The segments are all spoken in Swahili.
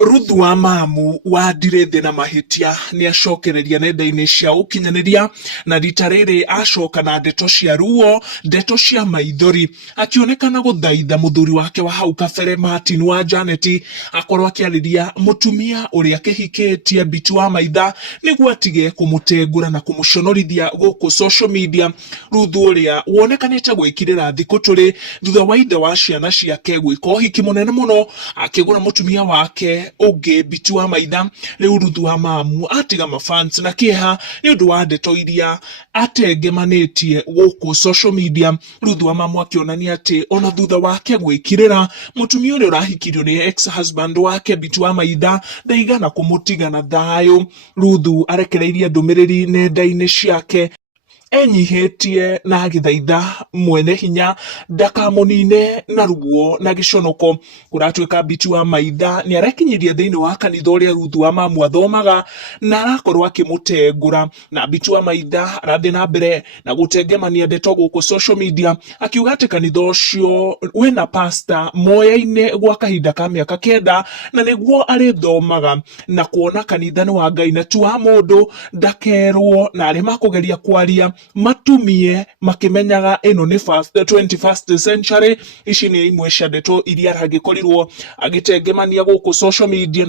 Ruth wa mamu wa ndirethe na mahitia ni acokereria nenda-ini cia ukinyaniria na rita riri acoka na ndeto cia ruo, ndeto cia maithori, akionekana guthaitha muthuri wake wa hau kabere Martin wa Janeti akorwo akiariria mutumia uria akihikitie Biti wa maitha niguo atige kumutengura na kumuconorithia guku social media. Ruth uria wonekanite gwikirira thiku turi thutha wa ithe wa ciana ciake gwika uhiki munene muno akigura mutumia wake ungi Biti wa maitha. Riu Ruth wa mamu atiga mafans na kieha ni undu wa ndeto iria atengemanitie guku social media. Ruth wa mamu akionania ati ona thutha wake gwikirira mutumia uria urahikirio ni ex-husband wake Biti wa maitha ndaigana kumutiga na thayo. Ruth arekereirie ndumiriri nenda-ini ciake enyihitie na agithaitha mwene hinya ndakamunine na ruo na giconoko. Kuratuika Biti wa maitha ni arekinyirie thiini wa kanitha uria Ruth wa mamu athomaga na arakorwo akimutengura, na Biti wa maitha arathi na mbere na gutengemania ndeto guku social media akiuga ati kanitha ucio wina pastor moya-ini gwa kahinda ka miaka 9 na niguo arithomaga na kuona kanitha ni wa Ngai na tu wa mundu ndakerwo na ari makugeria kwaria matumie makimenyaga ino ni 21st century. Ici ni imwe cia ndeto iria arangikorirwo agitengemania guku social media.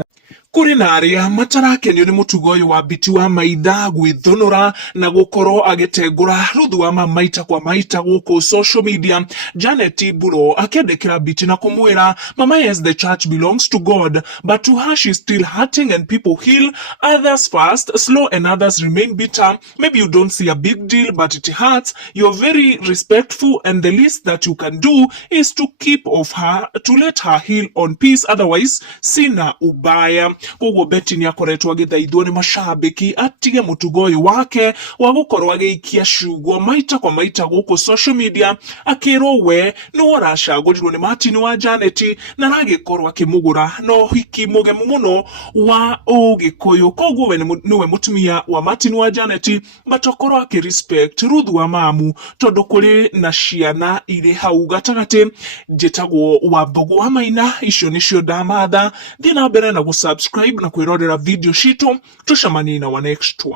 Kuri na aria matarakenio ni mutugo uyu wa Biti wa maitha gwithunura na gukorwo agitengura Ruth wa mamu maita kwa maita guku social media. Janet Buro akiandikira Biti na kumwira, "Mama, yes, the church belongs to God, but to her she's still hurting and people heal others fast, slow and others remain bitter. Maybe you don't see a big deal, but it hurts. You're very respectful and the least that you can do is to keep of her, to let her heal on peace, otherwise sina ubaya." Koguo Beti ni akoretwo agithaithwo ni mashabiki atige mutugo uyu wake wa gukorwo agiikia ciugo maita kwa maita guku social media, akirwo we ni aracagurirwo ni Martin wa Janeti na aragikorwo akimugura no hiki mugemu muno wa Ugikuyu. Koguo we niwe mutumia wa Martin wa Janeti, but akorwo akirespect Ruth wa mamu tondu kuri na ciana iri hau gatagati. Njitagwo wa Mbogo wa Maina, icio nicio ndamatha. Thiĩ na mbere na gusubscribe na kwirorera video citu. Tucemanie na wa next one.